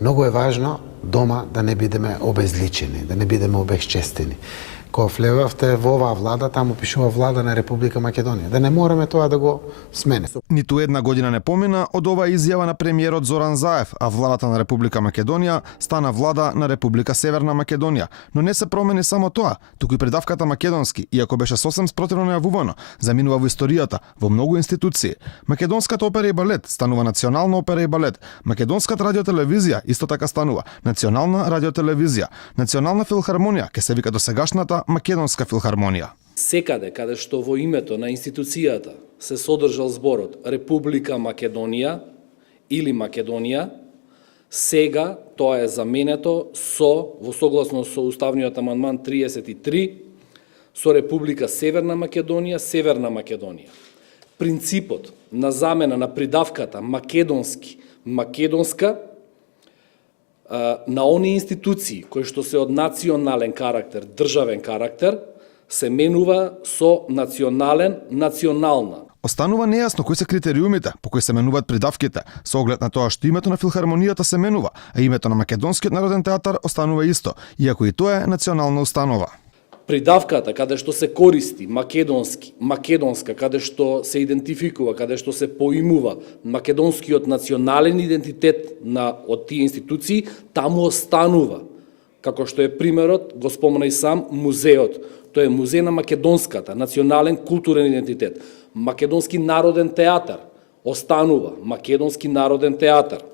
Многу е важно дома да не бидеме обезличени, да не бидеме обезчестени. Кога влевавте во оваа влада, таму пишува влада на Република Македонија. Да не мораме тоа да го смене. Ниту една година не помина од оваа изјава на премиерот Зоран Заев, а владата на Република Македонија стана влада на Република Северна Македонија. Но не се промени само тоа, туку и придавката македонски, иако беше сосем спротивно најавувано, заминува во историјата во многу институции. Македонската опера и балет станува Национална опера и балет. Македонската радиотелевизија исто така станува Национална радиотелевизија. Национална филхармонија ќе се вика до сегашната Македонска филхармонија. Секаде каде што во името на институцијата се содржал зборот Република Македонија или Македонија, сега тоа е заменето во согласно со уставниот амандман 33 со Република Северна Македонија, Северна Македонија. Принципот на замена на придавката македонски, македонска на оние институции кои што се од национален карактер, државен карактер, се менува со национален, национална. Останува нејасно кои се критериумите по кои се менуваат придавките, со оглед на тоа што името на филхармонијата се менува, а името на Македонскиот народен театар останува исто, иако и тоа е национална установа. Придавката каде што се користи македонски, македонска, каде што се идентификува, каде што се поимува македонскиот национален идентитет од тие институции, таму останува. Како што е примерот, го спомна и сам, музеот. Тој е музеј на македонската, национален културен идентитет. Македонски народен театар останува, македонски народен театар.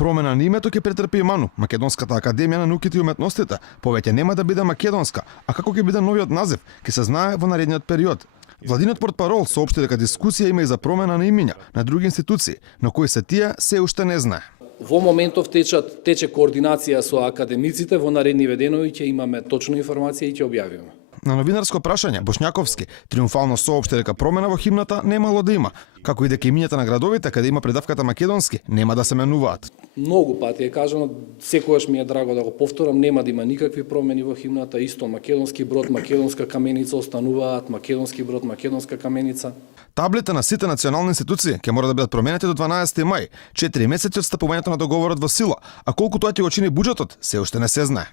Промена на името ќе претрпи и ману. Македонската академија на науките и уметностите повеќе нема да биде македонска, а како ќе биде новиот назив, ќе се знае во наредниот период. Владиниот портпарол соопшти дека дискусија има и за промена на имиња на други институции, но кои се тие се уште не знае. Во моментов тече координација со академиците, во наредни денови ќе имаме точна информација и ќе објавиме. На новинарско прашање, Бошњаковски триумфално соопшти дека промена во химната немало да има, како и дека имињата на градовите каде има придавката македонски нема да се менуваат. Многу пати е кажано, секогаш ми е драго да го повторам, нема да има никакви промени во химната, исто македонски брод, македонска каменица остануваат, македонски брод, македонска каменица. Таблите на сите национални институции ќе мора да бидат променети до 12 мај, 4 месеци од стапувањето на договорот во сила, а колку тоа ќе го чини буџетот, се уште не се знае.